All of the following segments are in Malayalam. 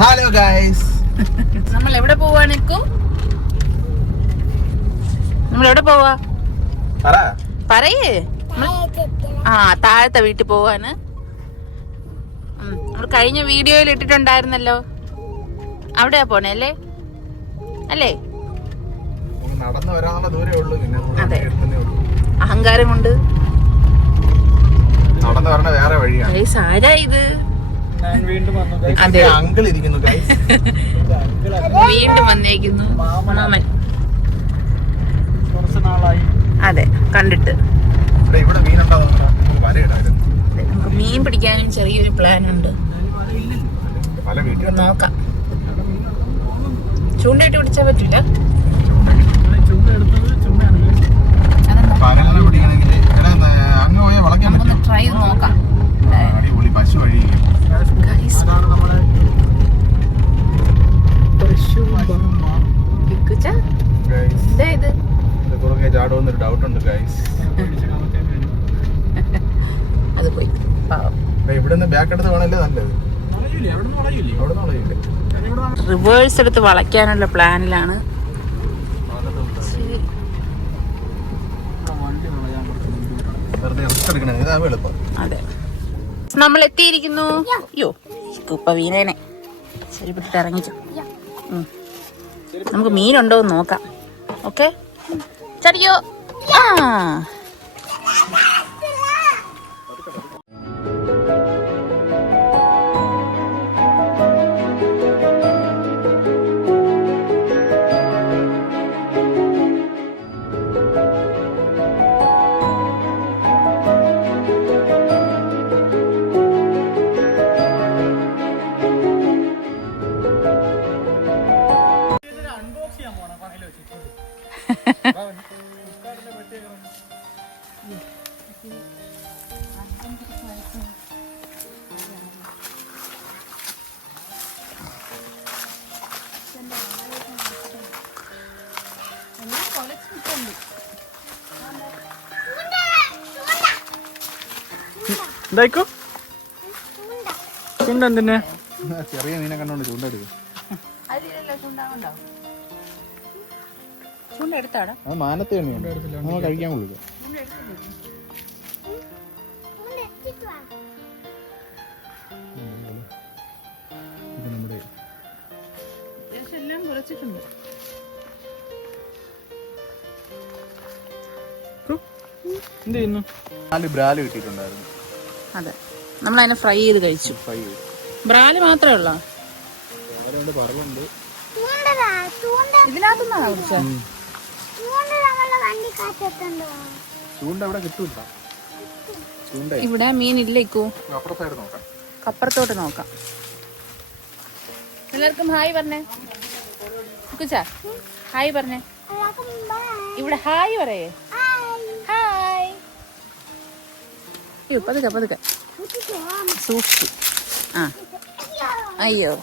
ഹലോ ഗൈസ്, നമ്മൾ എവിടെ പോവാണ്? നമ്മളെവിടെ പോവാ? പറയേ. താഴത്തെ വീട്ടിൽ പോവാണ്. നമ്മൾ കഴിഞ്ഞ വീഡിയോയിൽ ഇട്ടിട്ടുണ്ടായിരുന്നല്ലോ, അവിടെയാ പോണേ അല്ലേ? അല്ലേ? നടന്നു വരാനുള്ള ദൂരേ ഉള്ളൂ. അതെ, അഹങ്കാരം കൊണ്ട് നടന്നു വരണ വേറെ വഴിയാണ്. ആരാ ഇത്? അതെ, അങ്കിൾ ഇരിക്കുന്നു. വീണ്ടും വന്നേക്കുന്നു മാമൻ. അതെ, കണ്ടിട്ട് ഇവിടെ നമുക്ക് മീൻ പിടിക്കാനും ചെറിയൊരു പ്ലാൻ ഉണ്ട്. നോക്കാം. ചൂണ്ടയിട്ട് പിടിച്ചാ പറ്റില്ല. നമുക്കൊന്ന് ട്രൈ ചെയ്ത് നോക്കാം. പശു വഴി ചാടുമെന്നൊരു ഡൗട്ട് ഉണ്ട് ഗൈസ്. അത് പോയി ഇവിടുന്ന് ബാക്ക് എടുത്ത് വേണല്ലേ നല്ലത്. റിവേഴ്സ് എടുത്ത് വളയ്ക്കാനുള്ള പ്ലാനിലാണ്. അതെ, നമ്മൾ എത്തിയിരിക്കുന്നു. അയ്യോ, കുപ്പ വീണേനെ. ശരി, വിട്ടിട്ട് ഇറങ്ങിച്ചു. നമുക്ക് മീനുണ്ടോ എന്ന് നോക്കാം. ഓക്കെ, ചടിയോ. എന്തായിക്കോ ചൂണ്ടെന്തിന്? ചെറിയ മീനെ കണ്ടോണ്ട് ചൂണ്ടെടുക്കും. അത് മാനത്ത് തന്നെയുണ്ട്, നമ്മൾ കഴിക്കാൻ കൊടുക്കുക. നമ്മുടെ എല്ലാം കുറച്ചിട്ടുണ്ട്. എന്ത് ചെയ്യുന്നു? 4 ബ്രാല് കിട്ടിയിട്ടുണ്ടായിരുന്നു. അതെ, നമ്മളതിനെ ഫ്രൈ ചെയ്ത് കഴിച്ചു. ബ്രാല് മാത്രമേ ഉള്ളൂ. പറവുണ്ട്. ഇതിനകത്തുനിന്നാണ് കുടിച്ചത്. ചൂണ്ട ഇവിടെ കിട്ടൂല. ഇവിടെ മീനില്ലേക്കോ? അപ്പുറത്തോട്ട് നോക്കാം. എല്ലാവർക്കും ഹായ് പറഞ്ഞേ. കുച്ചാ ഹായ് പറഞ്ഞേ. ഇവിടെ ഹായ് പറയേ. ഹായ്. അയ്യോ, പതുക്കെ പതുക്കെ സൂക്ഷിച്ചു. അയ്യോ,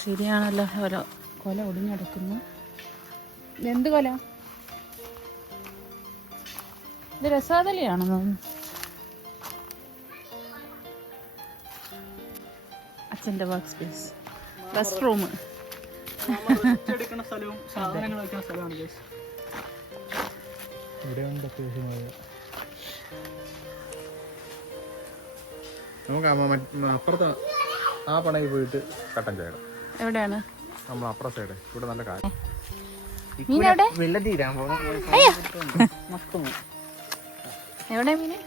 ശരിയാണല്ലോ. കൊല ഒടിഞ്ഞെടുക്കുന്നു. എന്ത് കൊല? ഇത് രസാതലയാണോ? അച്ഛൻ്റെ വർക്ക് സ്പേസ്, റെസ്റ്റ് റൂം. നമുക്ക് അപ്പുറത്ത് ആ പണയിൽ പോയിട്ട് കട്ടൻ ചായ. എവിടെയാണ്? നമ്മൾ അപ്പുറ സൈഡ്. ഇവിടെ നല്ല കാര്യം. എവിടെ മീന്?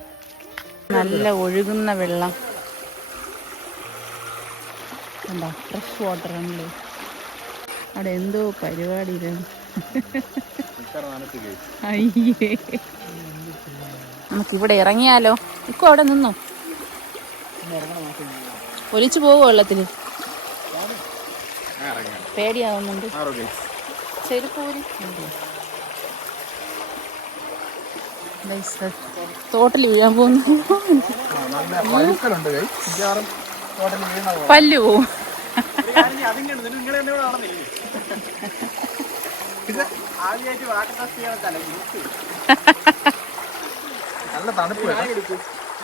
നല്ല ഒഴുകുന്ന വെള്ളം. എന്താ ഫ്രഷ് വാട്ടർ ആണല്ലേ. അവിടെ എന്തോ പരിപാടിയിലാണ്. അയ്യേ, നമുക്കിവിടെ ഇറങ്ങിയാലോ? ഇക്കോ അവിടെ നിന്നോ, ഒലിച്ചു പോവോ വെള്ളത്തില്? പേടിയാവുന്നുണ്ട്. ചെരുപ്പൂരി തോട്ടിൽ വീഴാൻ പോകുന്നു. പല്ലു പോവും. നിങ്ങൾ എന്നെ ഇവിടെ നടന്നില്ലേ ആദ്യമായിട്ട് വാട്ടർ ടെസ്റ്റ് ചെയ്യണത്തല്ല നല്ല തണുപ്പ്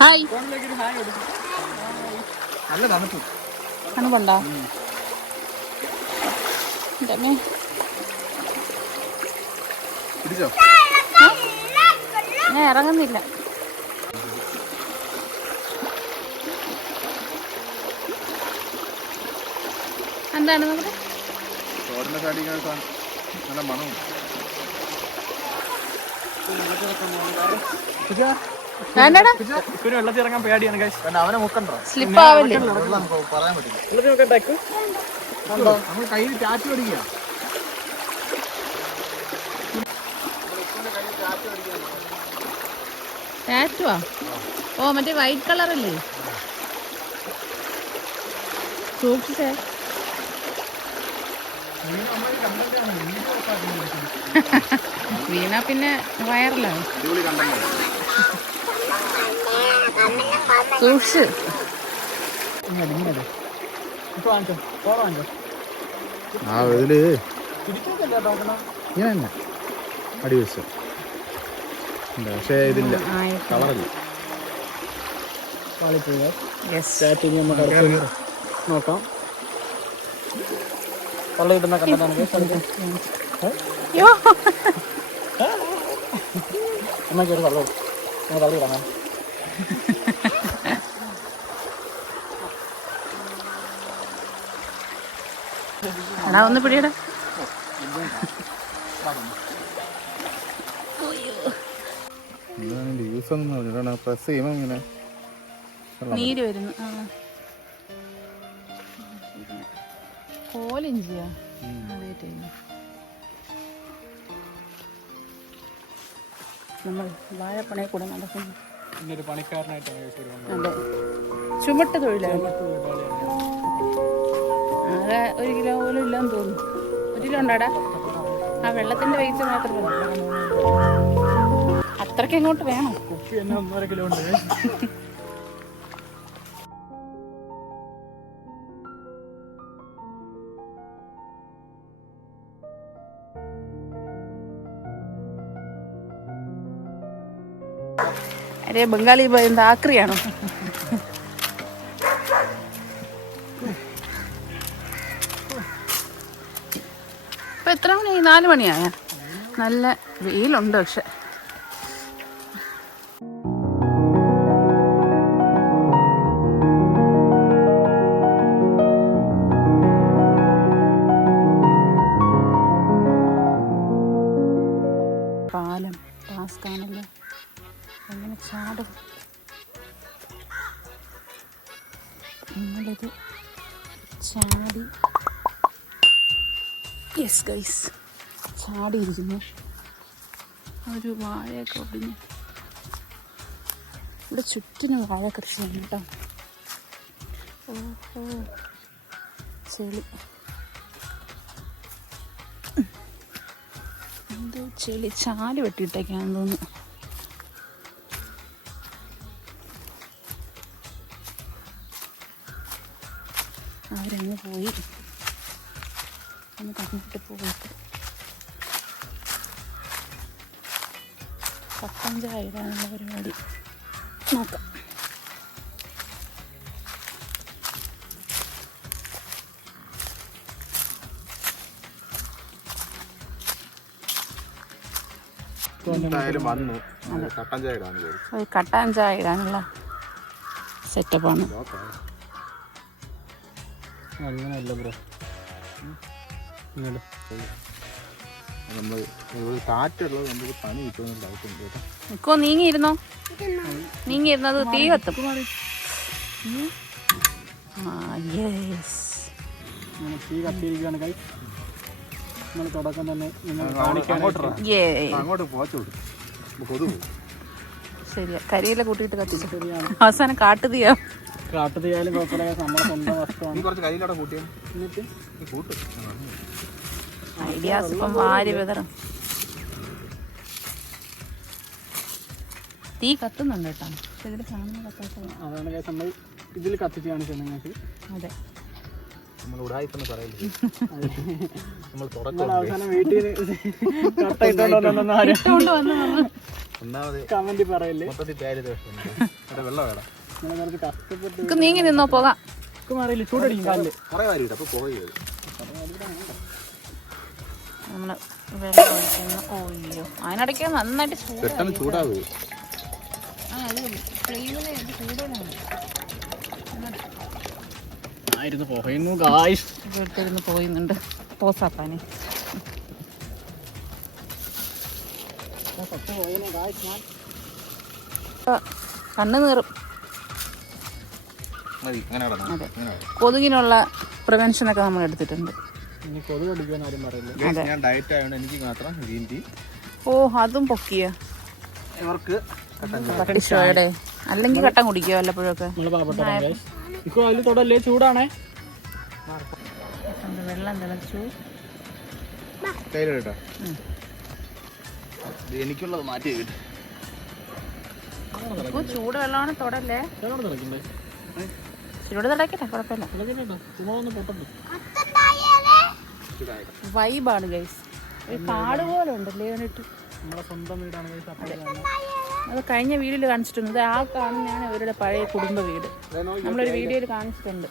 ഹായ് ഫോണിലേക്ക് ഹായ് കൊടുക്കും. നല്ല തണുപ്പ് തണുപ്പുണ്ടോ പിടിച്ചോ ഞാൻ ഇറങ്ങുന്നില്ല. എന്താണ് നമ്മുടെ റോഡിന്റെ സൈഡിൽ നല്ല മണവും വേണ്ടടാ ഇക്കുറി വെള്ളത്തിൽ ഇറങ്ങാൻ പേടിയാണ് guys. അവനെ മുക്കണ്ടോ സ്ലിപ്പ് ആവല്ലേ. പറയാൻ പറ്റില്ല വെള്ളത്തിൽ നോക്കാൻ ടെക്ക് നമ്മൾ കയ്യിൽ ടാറ്റ് പഠിക്കുക ടാറ്റുവാ? ഓ മറ്റേ വൈറ്റ് കളറല്ലേ? സൂക്ഷിച്ചേ. വീണ പിന്നെ വയറിലാവും. സൂക്ഷിച്ച്. ആ ഇതില് ഇങ്ങനെ അടി വെച്ചു പക്ഷേ ഇതില്ല കളറില്ല. നോക്കാം കള്ള കിട്ടുന്ന കണ്ടതാണ് അമ്മ കയറി കള്ളു കള്ളി ഇടാം. എടാ ഒന്ന് പിടിയടാ. യൂസ് ഒന്നും പറഞ്ഞിട്ടാണ് പ്രസ് ചെയ്യുമ്പോൾ ഇങ്ങനെ നീര് വരുന്നു. കോലിഞ്ചിയാ നമ്മൾ വാഴപ്പണയെ കൂടെ നടക്കുന്നു. ഇന്നൊരു പണിക്കാരനായിട്ടാണ് അതെ, ചുമട്ട് തൊഴിലാണ്. ആകെ 1 കിലോ പോലും ഇല്ലാന്ന് തോന്നുന്നു. 1 കിലോ ഉണ്ടാടാ? ആ വെള്ളത്തിന്റെ വെയിറ്റ് മാത്രമേ അത്രയ്ക്ക് ഇങ്ങോട്ട് വേണം. കുപ്പി തന്നെ 1.5 കിലോ ഉണ്ട്. അരേ ബംഗാളി എന്താ ആക്രിയാണോ? ഇപ്പൊ എത്ര മണിയായി? 4 മണിയായ. നല്ല വെയിലുണ്ട്. പക്ഷെ പാലം പാസ്കാണല്ലോ. എങ്ങനെ ചാടും? നിങ്ങളിത് ചാടി. യെസ് ഗൈസ്, ചാടിയിരിക്കുന്നു. ഒരു വാഴയൊക്കെ ഒടിഞ്ഞ് ഇവിടെ ചുറ്റിനും വാഴ കൃഷിയാണ് കേട്ടോ. ഓഹോ, ചെളി എന്തോ ചെളി ചാല് വെട്ടിയിട്ടേക്കാന്ന് തോന്നുന്നു. അവരങ്ങ് പോയി. നമുക്ക് അങ്ങോട്ട് പോയിട്ട് കട്ടൻ ചായ ഇടാനുള്ള പരിപാടി നോക്കാം. എന്തായാലും വന്നു കട്ടൻ ചായ ഇടാന്ന് വിചാരിച്ചു. ഒരു കട്ടൻ ചായ ഇടാനുള്ള സെറ്റപ്പാണ്. അങ്ങനെയല്ല ബ്രോ, നമ്മൾ കാറ്റുള്ളത് നമുക്ക് പണി കിട്ടുമെന്ന് ഡൗട്ട് ഉണ്ട് കേട്ടോ. നിക്കോ, നീങ്ങിയിരുന്നോ? നീങ്ങിയിരുന്നത് തീ കത്തും. തീ കത്തിയിരിക്കുകയാണ് കൈ. നമ്മൾ തുടക്കം തന്നെ അങ്ങോട്ട് പോച്ചു കൊതു. ശരിയാ, കരിയില കൂട്ടിയിട്ട് കത്തിച്ചു. അവസാനം കാട്ടുതീയാ. കാട്ടുതീയാലും കുഴപ്പമില്ല, നമ്മുടെ സ്വന്തം വസ്തുവാണ്. കുറച്ച് കരിയിലൂടെ കൂട്ടിയാൽ എന്നിട്ട് കൂട്ട് ഐഡിയാസ് ഇപ്പം വാരി വിതറും. തീ കത്തുന്നുണ്ട് കേട്ടോ. ഇതിൽ കാണുന്ന കത്താത്ത. അതാണ് നമ്മൾ ഇതിൽ കത്തിച്ച് കാണിച്ചത് നിങ്ങൾക്ക്. അതെ, നമ്മൾ ഉടായിപ്പെന്ന് പറയില്ല. നമ്മൾ നിങ്ങൾ അവസാനം വീട്ടിൽ കട്ടയിട്ടോണ്ടോന്നൊന്നും ആരും ഒന്നാമത് കമന്റ് പറയില്ലേ. മൊത്തത്തിൽ പേര് വെള്ളം വേണം. നിങ്ങൾ കുറച്ച് കഷ്ടപ്പെട്ട് നീങ്ങി നിന്നോ പോകാം. മാറിയില്ല, ചൂടടിക്കും കാലില്. കുറേ വാരി അപ്പൊ പോയത് നമ്മള് വെള്ളം ഒഴിക്കുന്നു. ഓയ്യോ, അതിനിടയ്ക്ക് നന്നായിട്ട് പെട്ടെന്ന് ചൂടാവുക. ആയിരുന്നു പോയിരുന്നു ഗായ്സ്. വീട്ടിലിരുന്ന് പോയിന്നുണ്ട് പോസാപ്പാനെ. കണ്ണ് നീറും. മതി അങ്ങനെ കിടന്നു. അതെ, കൊതുകിനുള്ള പ്രിവെൻഷനൊക്കെ നമ്മൾ എടുത്തിട്ടുണ്ട്. ഇനി കൊതുക് അടിക്കാൻ ആരും പറയില്ല. ഞാൻ ഡയറ്റ് ആയതുകൊണ്ട് എനിക്ക് മാത്രം ഗ്രീൻ ടീ. ഓ, അതും പൊക്കിയ ഇവർക്ക് പട്ടിഷോയുടെ. അല്ലെങ്കിൽ കട്ടൻ കുടിക്കുക വല്ലപ്പോഴൊക്കെ. നമ്മള് പാവപ്പെട്ടവരാണ് ഗായ്സ്. ഇപ്പൊ അതിൽ തൊടല്ലേ, ചൂടാണേ. വെള്ളം തിളച്ചു. കയ്യിൽ കേട്ടോ. എനിക്കുള്ളത് മാറ്റി കിട്ടും. ചൂട് വെള്ളമാണ്, തൊടല്ലേ. തിളക്കണ്ടേ? ചൂട് തിളക്കട്ടെ, കുഴപ്പമില്ല. തിളക്കട്ടോ, ചുമ്മാ ഒന്ന് പൊട്ടണ്ടേ. വൈബാണ് ഗൈസ്. ഒരു കാട് പോലെ ഉണ്ടല്ലേ കണ്ടിട്ട്. നമ്മളെ സ്വന്തം വീടാണ് ഗൈസ്. അത് കഴിഞ്ഞ വീഡിയോയിൽ കാണിച്ചിട്ടുണ്ട്. ആ കാണുന്നതാണ് അവരുടെ പഴയ കുടുംബ വീട്. നമ്മളൊരു വീഡിയോയിൽ കാണിച്ചിട്ടുണ്ട്.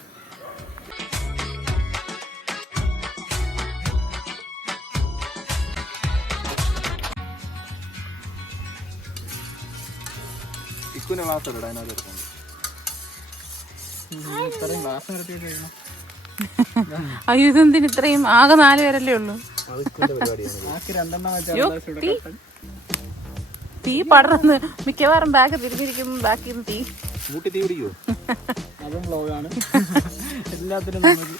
ഇക്കുനെ ക്ലാസ് എടുക്കാം, അതിനകത്ത് എടുക്കണം. ഇത്രയും ഗ്ലാസ് നിരത്തിയിട്ട് കഴിക്കണം. അയ്യോ, ഇതെന്തിന് ഇത്രയും? ആകെ 4 പേരല്ലേ ഉള്ളൂ. അത് ഇക്കുന്റെ പരിപാടിയാണ്. ബാക്കി 2 അയ്യോ, തീ പടർന്ന് മിക്കവാറും ബാഗ് തിരിഞ്ഞിരിക്കുമ്പോൾ ബാക്കി തീ മൂട്ടി തീ പിടിക്കുവോ? അതും വ്ലോഗാണ്. എല്ലാത്തിനും നമുക്ക്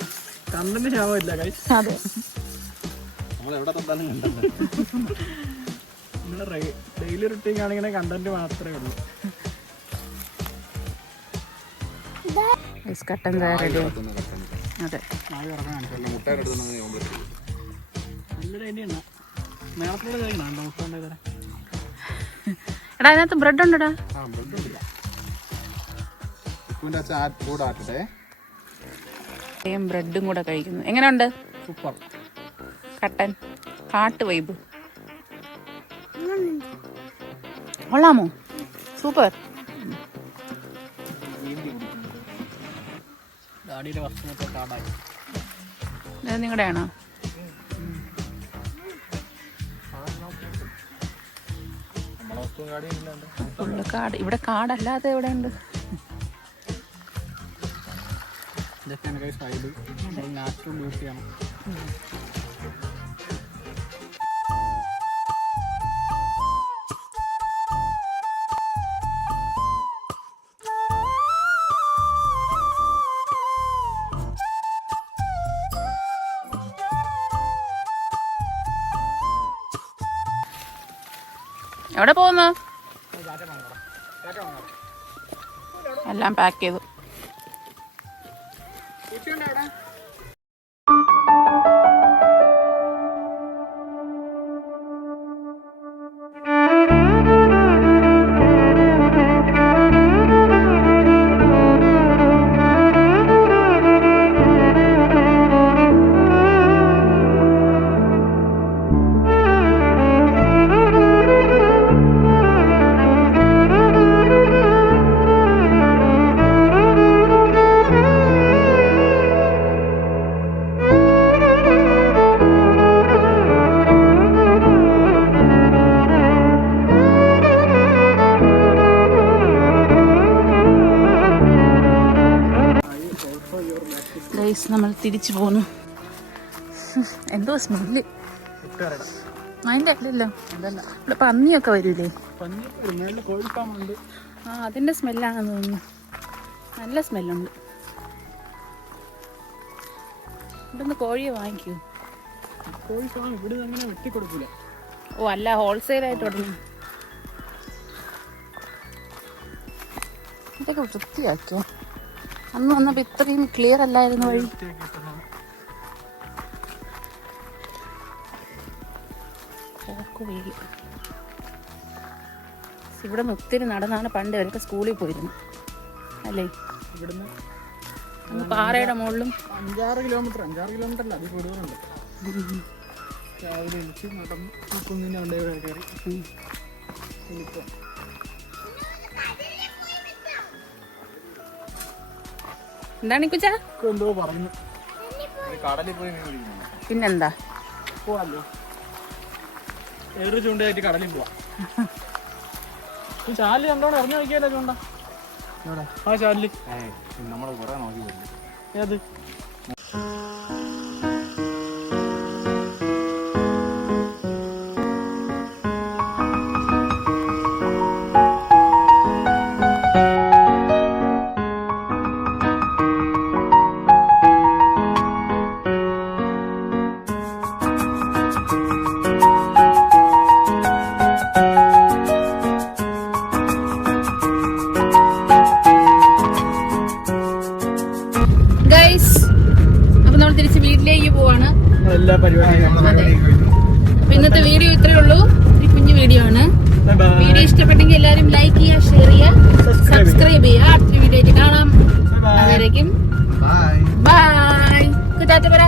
കണ്ടന്റ് ക്ഷാമമില്ല ഗൈസ്. അതെ, നമ്മൾ എവിടെ തൊട്ടാലും കണ്ടല്ലോ. നമ്മുടെ ഡെയിലി റുട്ടീൻ ആണെങ്കിൽ കണ്ടന്റ് മാത്രമേ ഉള്ളൂ. കട്ടൻ ചായ റെഡി. അതെ, മുട്ടയുടെ അടുത്ത് നല്ലൊരു ഐഡിയ ഉണ്ടോ? മേളത്തിലൂടെ കഴിക്കണം മുട്ട ഉണ്ടായി. എടാ, അതിനകത്ത് ബ്രെഡ് ഉണ്ടടാ. ബ്രെഡും കൂടെ കഴിക്കുന്നു. എങ്ങനെയുണ്ട്? സൂപ്പർ. കട്ടൻ കാട്ട് വൈബ് കൊള്ളാമോ? സൂപ്പർ. ഡാഡിയുടെ വസ്തുമൊക്കെ കാടായി. ഇത് നിങ്ങളുടെ ആണോ? ഫുള്ള് കാട്. ഇവിടെ കാടല്ലാതെ എവിടെ ഉണ്ട്? ഇതൊക്കെയാണ് ഗൈസ് വൈബ്. നാച്ചുറൽ ബ്യൂട്ടിയാണ്. എവിടെ പോകുന്നു? എല്ലാം പാക്ക് ചെയ്തു. നമ്മൾ തിരിച്ചു പോന്നു. എന്തോ സ്മെല്ല്. അതിൻ്റെ അല്ലല്ലോ, ഇവിടെ പന്നിയൊക്കെ വരൂലേ? ആ, അതിൻ്റെ സ്മെല്ലാണെന്ന് തോന്നുന്നു. നല്ല സ്മെല്ലുണ്ട്. ഇവിടെ നിന്ന് കോഴിയെ വാങ്ങിക്കൂ. ഇവിടെ അങ്ങനെ വെട്ടിക്കൊടുക്കൂല. ഓ, അല്ല, ഹോൾസെയിലായിട്ട് തുടങ്ങി. ഇതൊക്കെ വൃത്തിയാക്കിയോ? അന്ന് വന്നപ്പോൾ ഇത്രയും ക്ലിയർ അല്ലായിരുന്നു വഴി. ഇവിടെ നിന്ന് ഒത്തിരി നടന്നാണ് പണ്ട് അവരൊക്കെ സ്കൂളിൽ പോയിരുന്നു അല്ലേ? ഇവിടുന്ന് അങ്ങ് പാറയുടെ മുകളിലും 5-6 കിലോമീറ്റർ അല്ല അതിൽ കൂടുതലുണ്ട്. രാവിലെ എനിക്ക് നടന്ന് ഈ കുന്നിൻ്റെ വണ്ടി കയറി ഇനിയിപ്പോൾ എന്താണ് കുച്ചാ എന്തോ പറഞ്ഞു കടലിൽ പോയി മീൻ പിടിക്കുന്നു. പിന്നെന്താ പോവാല്ലോ ഏറ് ചൂണ്ടയായിട്ട് കടലിൽ പോവാം. ഈ ചാലിൽ കണ്ടോണ്ട് ഇറങ്ങി നോക്കിയല്ലോ ചൂണ്ട. ആ ചാലില് നമ്മള് കുറെ നോക്കി പോയി. ഏത് അപ്പൊ നമ്മൾ തിരിച്ച് വീട്ടിലേക്ക് പോവാണ്. എല്ലാ പരിപാടിയും അപ്പൊ ഇന്നത്തെ വീഡിയോ ഇത്രേ ഉള്ളൂ. ഒരു കുഞ്ഞു വീഡിയോ ആണ്. വീഡിയോ ഇഷ്ടപ്പെട്ടെങ്കിൽ എല്ലാവരും ലൈക്ക് ചെയ്യുക, ഷെയർ ചെയ്യുക, സബ്സ്ക്രൈബ് ചെയ്യുക. അടുത്ത വീഡിയോ ആയിട്ട് കാണാം. അതുവരേക്കും ബൈ. ടാറ്റ പറ.